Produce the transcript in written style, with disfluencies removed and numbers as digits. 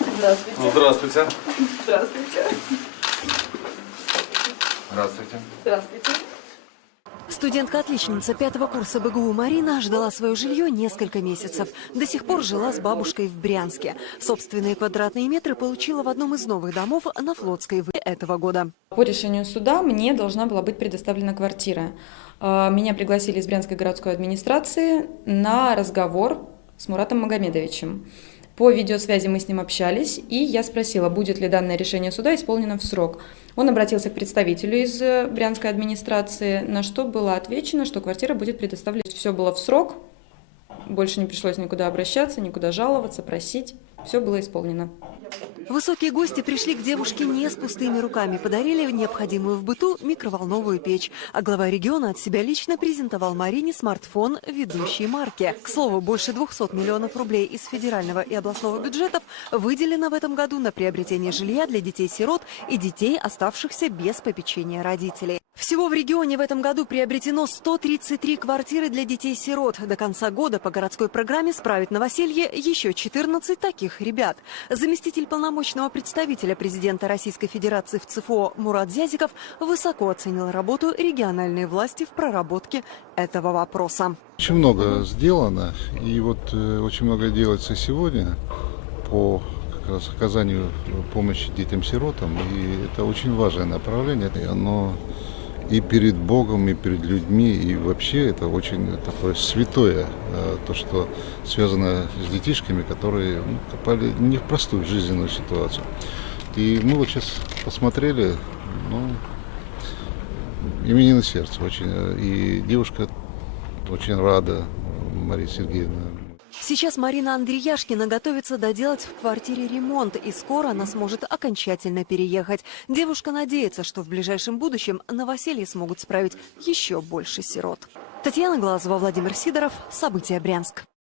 Здравствуйте. Здравствуйте. Здравствуйте. Здравствуйте. Здравствуйте. Студентка-отличница 5-го курса БГУ Марина ждала свое жилье несколько месяцев. До сих пор жила с бабушкой в Брянске. Собственные квадратные метры получила в одном из новых домов на Флотской этого года. По решению суда мне должна была быть предоставлена квартира. Меня пригласили из Брянской городской администрации на разговор с Муратом Магомедовичем. По видеосвязи мы с ним общались, и я спросила, будет ли данное решение суда исполнено в срок. Он обратился к представителю из Брянской администрации, на что было отвечено, что квартира будет предоставлена. Все было в срок, больше не пришлось никуда обращаться, никуда жаловаться, просить. Все было исполнено. Высокие гости пришли к девушке не с пустыми руками, подарили необходимую в быту микроволновую печь. А глава региона от себя лично презентовал Марине смартфон ведущей марки. К слову, больше 200 миллионов рублей из федерального и областного бюджетов выделено в этом году на приобретение жилья для детей-сирот и детей, оставшихся без попечения родителей. Всего в регионе в этом году приобретено 133 квартиры для детей-сирот. До конца года по городской программе «Справить новоселье» еще 14 таких ребят. Заместитель полномочного представителя президента Российской Федерации в ЦФО Мурат Зязиков высоко оценил работу региональной власти в проработке этого вопроса. Очень много сделано, и вот очень много делается сегодня по как раз оказанию помощи детям-сиротам, и это очень важное направление, и оно и перед Богом, и перед людьми, и вообще это очень такое святое, то, что связано с детишками, которые попали не в простую жизненную ситуацию. И мы вот сейчас посмотрели, именины сердца очень, и девушка очень рада, Мария Сергеевна. Сейчас Марина Андреяшкина готовится доделать в квартире ремонт, и скоро она сможет окончательно переехать. Девушка надеется, что в ближайшем будущем новоселье смогут справить еще больше сирот. Татьяна Глазова, Владимир Сидоров. События, Брянск.